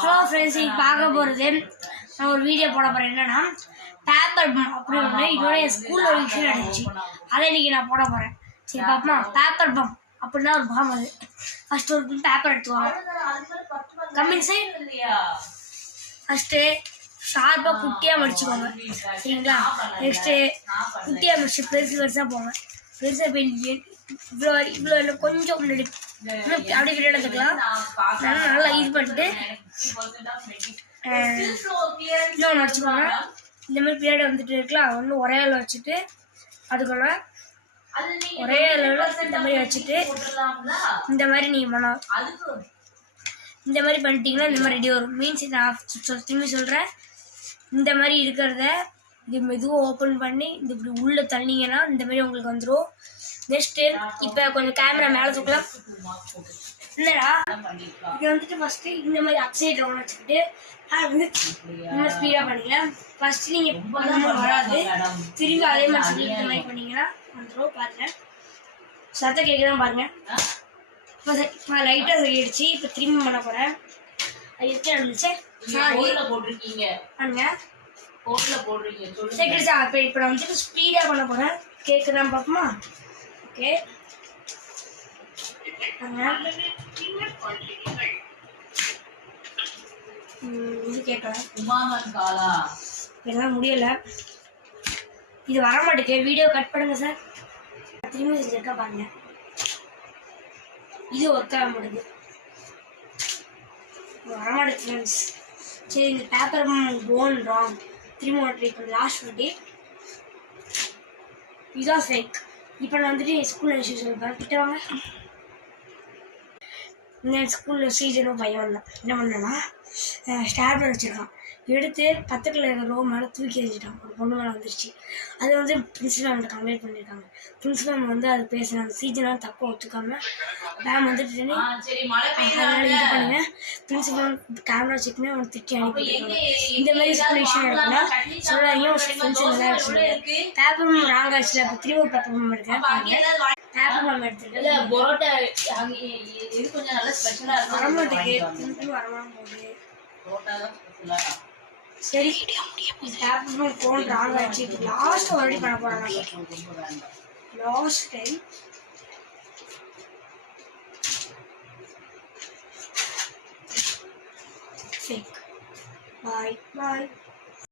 Hello friends, இது பார்க்க போகிறது நான் ஒரு வீடியோ போட போகிறேன். என்னன்னா பேப்பர் பம் அப்படி ஒன்று இதோட என் ஸ்கூலில் ஒரு விஷயம் நடந்துச்சு. அதை இன்றைக்கி நான் போட போகிறேன். சரி பாப்பா, பேப்பர் பம் அப்படின்னா ஒரு பம். அது ஃபஸ்ட்டு ஒரு பேப்பர் எடுத்துவாங்க. கம்மிங் சைட் ஃபஸ்ட்டு ஷார்ப்பாக குட்டியாக மடிச்சுக்கோங்க, சரிங்களா? நெக்ஸ்ட்டு குட்டியாக மடிச்சு பெருசாக போங்க. பெருசாக போய் இவ்வளோ கொஞ்சம் முன்னாடி அப்படி பின்னாடி எடுத்துக்கலாம். நல்லா இது பண்ணிட்டு இன்னொன்று வச்சுக்கோங்க. இந்த மாதிரி பின்னாடி வந்துட்டு இருக்கலாம். ஒன்று ஒரே அளவு வச்சுட்டு அதுக்குள்ள ஒரே அளவில் இந்த மாதிரி வச்சுட்டு இந்த மாதிரி நீங்கள் பண்ணலாம். இந்த மாதிரி பண்ணிட்டீங்கன்னா இந்த மாதிரி ரெடி வரும். மீன்ஸ் நான் திரும்பி சொல்கிறேன், இந்த மாதிரி இருக்கிறத இது மெதுவாக ஓப்பன் பண்ணி இந்த இப்படி உள்ளே தள்ளிங்கன்னா இந்த மாதிரி உங்களுக்கு வந்துடும். நெக்ஸ்ட்டு இப்போ கொஞ்சம் கேமரா மேலே தூக்கலாம். என்னடா இது வந்துட்டு ஃபஸ்ட்டு இந்த மாதிரி அப்சைட் ரவுண்ட் வச்சுக்கிட்டு வந்து இன்னும் ஸ்பீடாக பண்ணிக்கலாம். ஃபஸ்ட்டு நீங்கள் வராது, திரும்பி அதே மாதிரி இந்த மாதிரி பண்ணிங்கன்னா வந்துடும். பாருங்கள், சத்தம் கேட்குதான் பாருங்கள். இப்போ லைட்டாக சரியிடுச்சு. இப்போ திரும்பி பண்ண போகிறேன். அது எப்படி இருந்துச்சு பண்ணுங்க. சரி சார், இப்போ நான் வந்துட்டு ஸ்பீடாக பண்ண போகிறேன். கேட்குதான் பார்ப்போமா? ஓகே, இது கேட்கல, எல்லாம் முடியல. இது வர மாட்டேங்க. வீடியோ கட் பண்ணுங்க சார். திரும்பி செஞ்சிருக்கா பாருங்க. இது ஒர்க் ஆக மாட்டேங்குது, வரமாட்டேங்குது ஃப்ரெண்ட்ஸ். சரி, இந்த பேப்பர் கோன் ராங். திரும்ப ட்ரை பண்ணி லாஸ்ட் வாட்டி இதுதான் ஃபேக். இப்போ நான் வந்துட்டு என் ஸ்கூலில் விஷயம் சொல்லுவேன். கிட்ட வாங்க. என் ஸ்கூலில் சீஜனும் பையன் வந்தான். என்ன பண்ணேன்னா ஸ்டாப்லர் வச்சுருக்கான். எடுத்து பக்கத்தில் இருக்கிற ரோ மேலே தூக்கி எறிஞ்சிட்டான். ஒரு பொண்ணு மேலே வந்துருச்சு. அது வந்து பிரின்சிபல் மேம் கம்ப்ளைண்ட் பண்ணியிருக்காங்க. பிரின்சிபல் வந்து அது பேசுகிறாங்க. சீஜனால் தப்பாக ஒத்துக்காம மேம் வந்துட்டு அதனால இது பண்ணுங்க. பிரின்சிபல் கேமரா செக் பண்ணி அவனை திட்டி அனுப்பிடுறாங்க. இந்த மாதிரி ஸ்கூல் விஷயம் இருக்குன்னா சொல்லாதீங்க. ஒரு ஃப்ரெண்ட்ஸ் நல்லா வச்சுருங்க. பேப்பர் மேம் ராங் ஆச்சுல. இப்போ திரும்ப பேப்பர் மேம் எடுக்கிறேன். பேப்பர் மேம் எடுத்துருக்கேன். வரமாட்டேங்குது, வரமாட்டேன் போகுது. சரி, பேப்பர் கோன் ராங் ஆச்சு. லாஸ்ட் ஆல்ரெடி பண்ண போறாங்க. Last time fake. Bye.